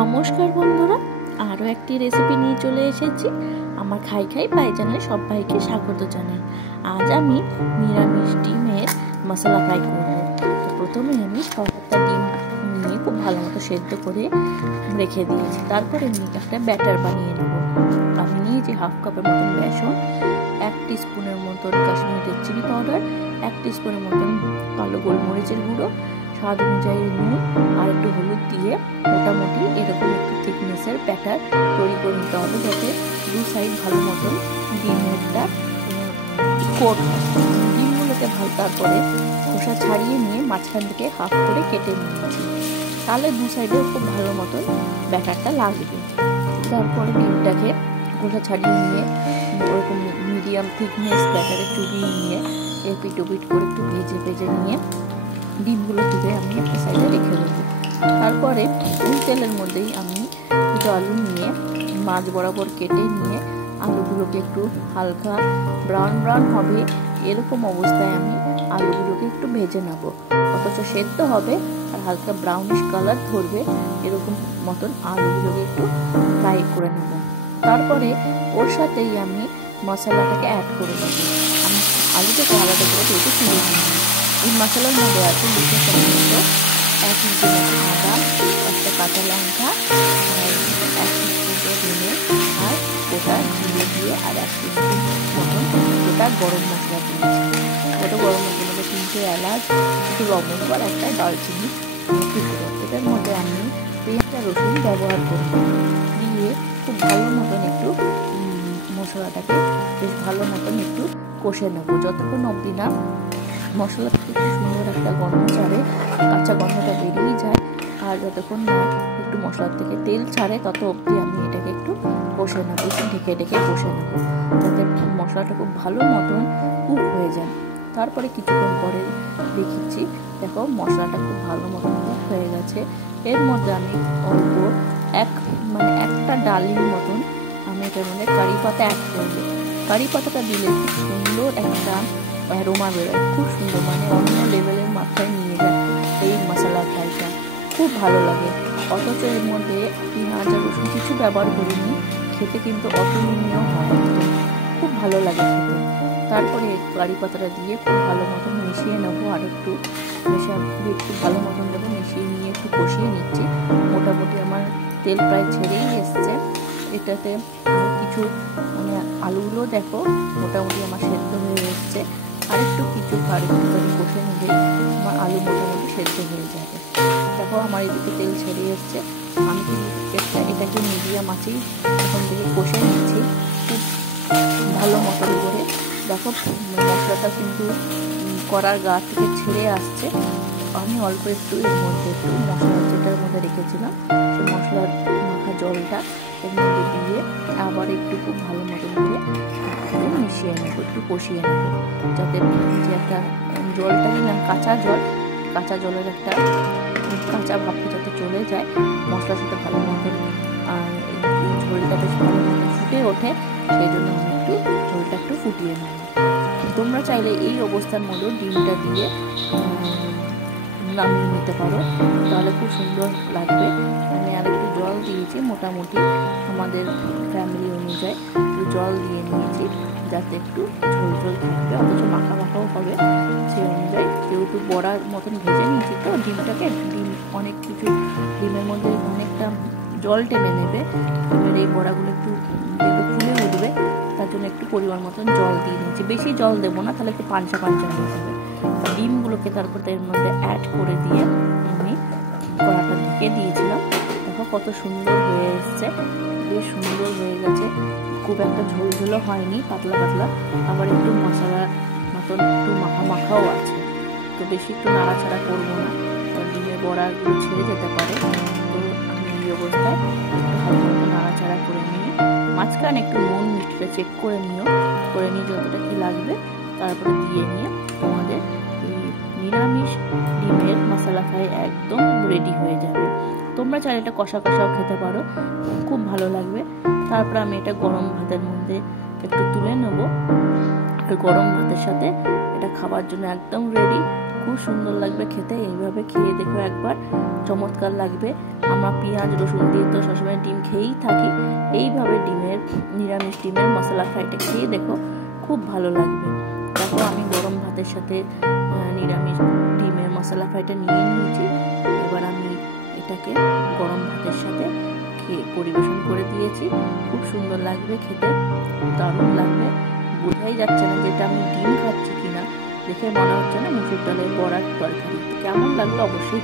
নমস্কার বন্ধুরা, আরও একটি রেসিপি নিয়ে চলে এসেছি। আমার খাই খাই পায়জানে সবাইকে স্বাগত জানাই। আজ আমি নিরামিষ ডিমের মশলা ফ্রাই করব। তো প্রথমে আমি 6টা ডিম নিয়ে খুব ভালো মতো সেদ্ধ করে রেখে দিয়েছি। তারপরে আমি একটা ব্যাটার বানিয়ে নেব। আমি নিয়েছি হাফ কাপের মতন বেসন, 1 টিস্পুনের মতন কাশ্মীরি চিলি পাউডার, 1 টিস্পুনের মতন কালো গোলমরিচের গুঁড়ো, স্বাদ অনুযায়ী নুন আর একটু হলুদ দিয়ে মোটামুটি এরকম একটু থিকনেসের ব্যাটার তৈরি করে নিতে হবে, যাতে দু সাইড ভালো মতন ডিমেরটা কোট হয়। ডিমগুলোকে ভালো তারপরে খোসা ছাড়িয়ে নিয়ে মাঝখান থেকে হাফ করে কেটে নিয়েছি, তাহলে দু সাইডে খুব ভালো মতন ব্যাটারটা লাগবে। তারপরে ডিমটাকে খোসা ছাড়িয়ে নিয়ে ওরকম মিডিয়াম থিকনেস ব্যাটারে চুবিয়ে নিয়ে এপিট ওপিট করে একটু ভেজে নিয়ে ডিমগুলো তুলে আমি একটা সাইডে রেখে দেবো। তারপরে ওই তেলের মধ্যেই আমি দুটো আলু নিয়ে মাঝ বরাবর কেটে নিয়ে আলুগুলোকে একটু হালকা ব্রাউন হবে এরকম অবস্থায় আমি আলুগুলোকে একটু ভেজে নেব, অথচ সেদ্ধ হবে আর হালকা ব্রাউনিশ কালার ধরবে এরকম মতন আলুগুলোকে একটু ফ্রাই করে নেব। তারপরে ওর সাথেই আমি মশলাটাকে অ্যাড করে নেব। আমি আলুটাকে আলাদা করে ভেজে তুলে নিই। এই মশলার মধ্যে আছে 2 টমেটো, 1 ইঞ্চি মতো আদা, একটা কাঁচা লঙ্কা, আর 1 টিস্পুন ধনে আর গোটা জিরে দিয়ে আর 1 টিস্পুন মতন গোটা গরম মশলা দিয়েছি। গোটা গরম মশলার মধ্যে 3টে এলাচ, একটু লবঙ্গ আর একটা দারচিনি টুকরো। এটার মধ্যে আমি পেঁয়াজটা রসুন ব্যবহার করব, দিয়ে খুব ভালো মতন একটু মশলাটাকে বেশ ভালো মতন একটু কষে নেবো, যতক্ষণ অবধি না মশলা থেকে একটু সুন্দর একটা গন্ধ ছাড়ে, কাঁচা গন্ধটা বেরিয়ে যায়। আর যতক্ষণ না একটু মশলার থেকে তেল ছাড়ে তত অবধি আমি এটাকে একটু কষে নেবো, একটু ঢেকে কষে নেবো, যাতে মশলাটা খুব ভালো মতন কুক হয়ে যায়। তারপরে কিছুক্ষণ পরে দেখেছি, দেখো মশলাটা খুব ভালো মতন কুক হয়ে গেছে। এর মধ্যে আমি অল্প একটা ডালির মতন আমি এটার মধ্যে কারি পাতা অ্যাড করবো। কারি পাতাটা দিলে খুব সুন্দর একটা অ্যারোমা বেরোয়, খুব সুন্দর, মানে অন্য লেভেলের মাত্রায় নিয়ে যায় এই মশলা ফ্রাইটা, খুব ভালো লাগে। অথচ এর মধ্যে পেঁয়াজ আর রসুন কিছু ব্যবহার করিনি, খেতে কিন্তু অতুলনীয় হয়, খুব ভালো লাগে খেতে। তারপরে কারি পাতাটা দিয়ে খুব ভালো মতন মিশিয়ে নেবো, আর একটু ভালো মতন দেবো, মিশিয়ে নিয়ে একটু কষিয়ে নিচ্ছি। মোটামুটি আমার তেল প্রায় ছেড়েই এসছে। এটাতে কিছু মানে আলুগুলো দেখো মোটামুটি আমার সেদ্ধ হয়ে এসছে, আর একটু কষে নিলেই আমার আলু মোটামুটি সেদ্ধ হয়ে যাবে। দেখো আমার এদিকে তেল ছেড়ে এসছে। আমি কিন্তু এটাকে মিডিয়াম আঁচেই এখন থেকে কষে নিচ্ছি খুব ভালো মতন করে। দেখো মশলাটা কিন্তু কড়ার গা থেকে ছেড়ে আসছে। আমি অল্প একটু এর মধ্যে একটু মশলা যেটার মধ্যে রেখেছিলাম সেই মশলার মাখা জলটা এর মধ্যে দিয়ে আবার একটু খুব ভালো মতন করে মিশিয়ে নেবো, একটু কষিয়ে নেবো, যাতে যে একটা জলটা দিলাম কাঁচা জলের একটা কাঁচা ভাবটা যাতে চলে যায়, মশলার সাথে ভালো মতন আর ঝোলটা বেশ ভালো মতন ফুটে ওঠে, সেই জন্য আমি ঝোলটা একটু ফুটিয়ে নেব। তোমরা চাইলে এই অবস্থার মধ্যে ডিমটা দিয়ে নামিয়ে নিতে পারো, তাহলে খুব সুন্দর লাগবে। আমি আর একটু জল দিয়েছি, মোটামুটি আমাদের ফ্যামিলি অনুযায়ী একটু জল দিয়ে নিয়েছি, যাতে একটু ঝোল থাকবে, অথচ মাখাও হবে সেই অনুযায়ী। যেহেতু বড়ার মতন ভেজে নিয়েছি তো ডিমটাকে, অনেক কিছু ডিমের মধ্যে অনেকটা জল টেনে নেবে, এবার এই বড়াগুলো একটু ফুলে উঠবে, তার জন্য একটু পরিমাণ মতন জল দিয়ে নিয়েছি। বেশি জল দেবো না, তাহলে একটু পাঞ্চা হয়ে যাবে। ডিমগুলোকে তারপর এর মধ্যে অ্যাড করে দিয়ে আমি কড়াটা ঢেকে দিয়েছিলাম। দেখো কত সুন্দর হয়ে এসছে, বেশ সুন্দর হয়ে গেছে। খুব একটা ঝোলঝোলও হয়নি, পাতলা, আবার একটু মশলার মতন একটু মাখাও আছে। তো বেশি একটু নাড়াচাড়া করবো না, ডিমের বড়াগুলো ছেড়ে যেতে পারে। তো আমি এই অবস্থায় একটু হালকা মতো নাড়াচাড়া করে নিয়ে মাঝখানে একটু নুন মিষ্টিটা চেক করে নিয়ে যতটা কি লাগবে, তারপরে দিয়ে নিয়ে আমাদের এই নিরামিষ ডিমের মশলা ফ্রাই একদম রেডি হয়ে যাবে। তোমরা চাইলে এটা কষাও খেতে পারো, খুব ভালো লাগবে। তারপরে আমি এটা গরম ভাতের মধ্যে একটু তুলে নেবো, গরম ভাতের সাথে এটা খাবার জন্য একদম রেডি, খুব সুন্দর লাগবে খেতে। এইভাবে খেয়ে দেখো একবার, চমৎকার লাগবে। আমরা পেঁয়াজ রসুন দিয়ে তো সবসময় ডিম খেয়েই থাকি, এইভাবে নিরামিষ ডিমের মশলা ফ্রাইটা খেয়ে দেখো, খুব ভালো লাগবে। দেখো আমি গরম ভাতের সাথে নিরামিষ ডিমের মশলা ফ্রাইটা নিয়ে নিয়েছি। এবার আমি এটাকে গরম ভাতের সাথে পরিবেশন করে দিয়েছি। খুব সুন্দর লাগবে খেতে, দারুণ লাগবে। বোঝাই যাচ্ছে না যেটা আমি ডিম খাচ্ছি কিনা, দেখে মনে হচ্ছে না মুসুর ডালের বড়ার তরকারি। কেমন লাগলো অবশ্যই।